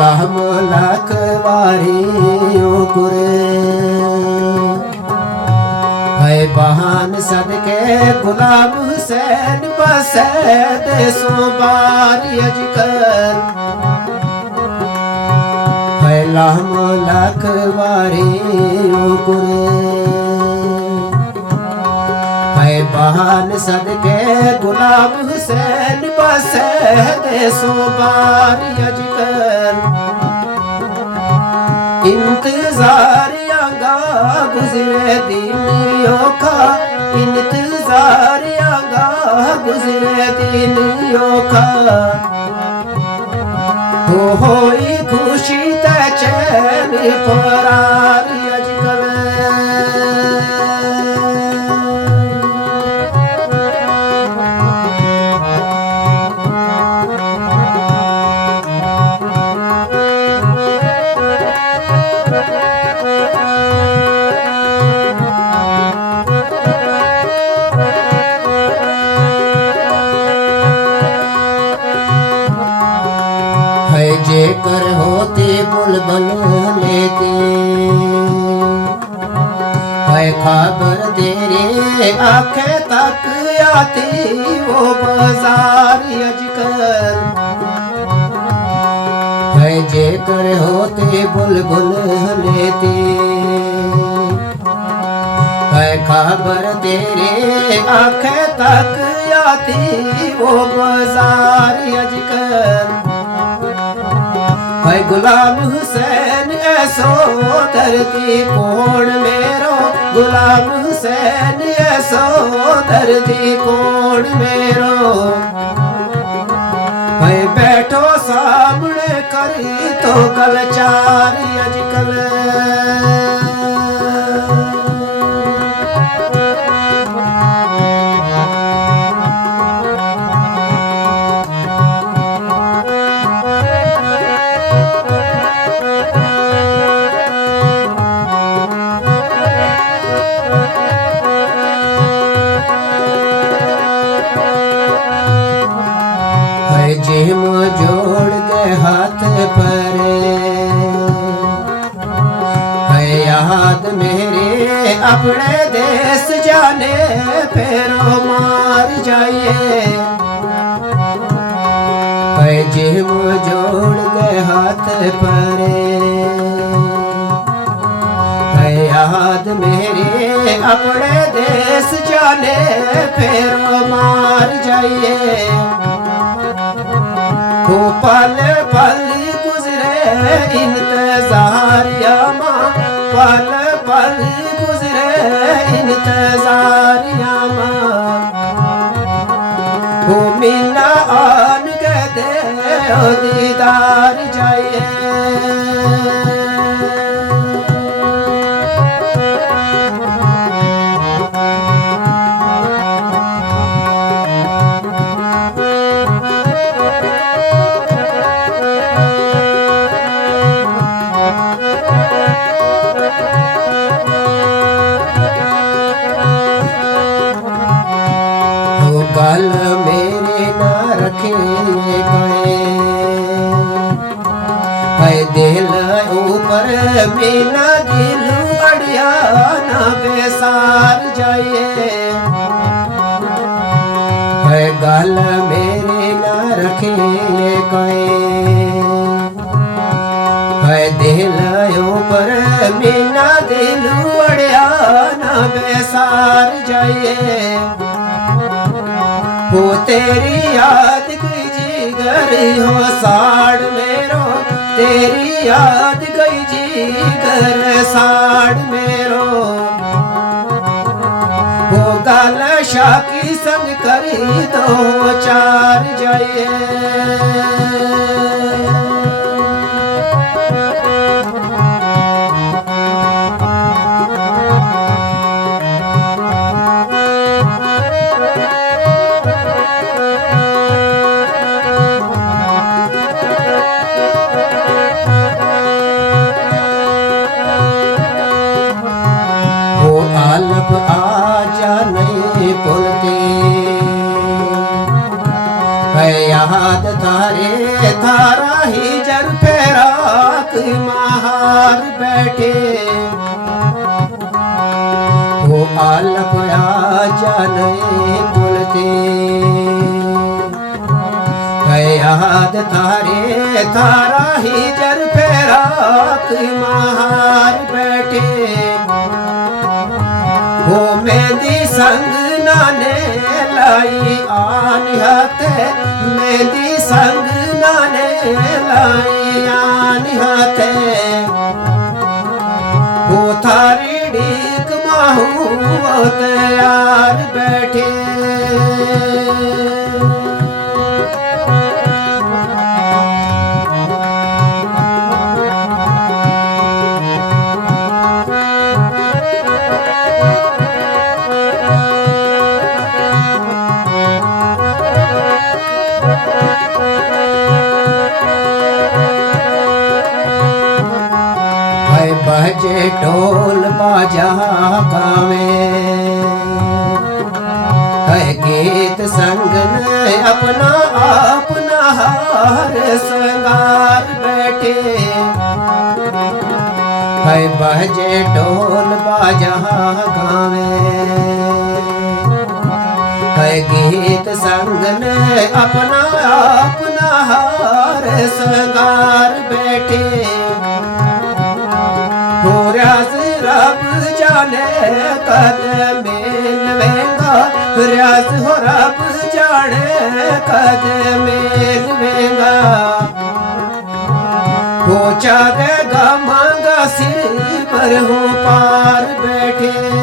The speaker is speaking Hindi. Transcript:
लाम लखवारी गुरे है बहान सदके गुलाम हुसैन बसे देसो बारी अजकर है लाम लखवारी गुरे है बहान सदके गुलाम हुसैन बसे देसो बारी अजकर इंतजार आगा गुजरे दिलियों का इंतजार आगा गुजरे दिलियों का होई खुशी ते चैन परारी अजकल जेकर होते बुलबुल लेते है खबर तेरे आंखें तक आती वो बाजार अजकर है जेकर होते बुलबुल लेते है खबर तेरे आंखें तक आती वो बाजार अजकर है गुलाम हुसैन ऐसो धरती कोण मेरो गुलाम हुसैन ऐसो धरती कोण मेरो है बैठो सामने करी तो कलचारी अजकल जिम जोड़ के हाथ परे है याद मेरे अपने देश जाने फेरो मार जाइए है जिम जोड़ के हाथ परे है याद मेरे अपने देश जाने फेरो मार जाइए वो पल पल गुजरे इंतजारिया माँ पल पल गुजरे इंतजारिया माँ वो मीना आन के दे दीदार जाइए गल मेरे ना रखे गए है दिल ऊपर बिना दिल अड़िया ना बेसार जाइए है गल मेरे ना रखे गए है दिल ऊपर बिना दिल अड़िया ना बेसार जाइए वो तेरी याद कोई जिगर हो साड़ मेरो तेरी याद कोई जिगर साड़ मेरो वो गल शाकी संग करी दो चार जाइए आलप आजा नहीं भूलते है याद थारे थारा ही जर फेरा महार बैठे वो आलप जाने बोलते याद तारे तारा ही जर फेराक महार बैठे वो मेहंदी संग नाने लाई आन हाथे मेहंदी संग नाने लाई आन हाथे वो थारी डीक माहू तैयार बैठे बजे ढोल बाजा गावे है गीत संग ने अपना अपना हार श्रृंगार बैठे है बजे ढोल बाजा गावे है गीत संग ने अपना अपना हार श्रृंगार बैठे रस रब जाने कद मिलवेगा रस हो रब जाने कद मिलवेगा हो जाएगा मांगा सिर पर हूँ पार बैठे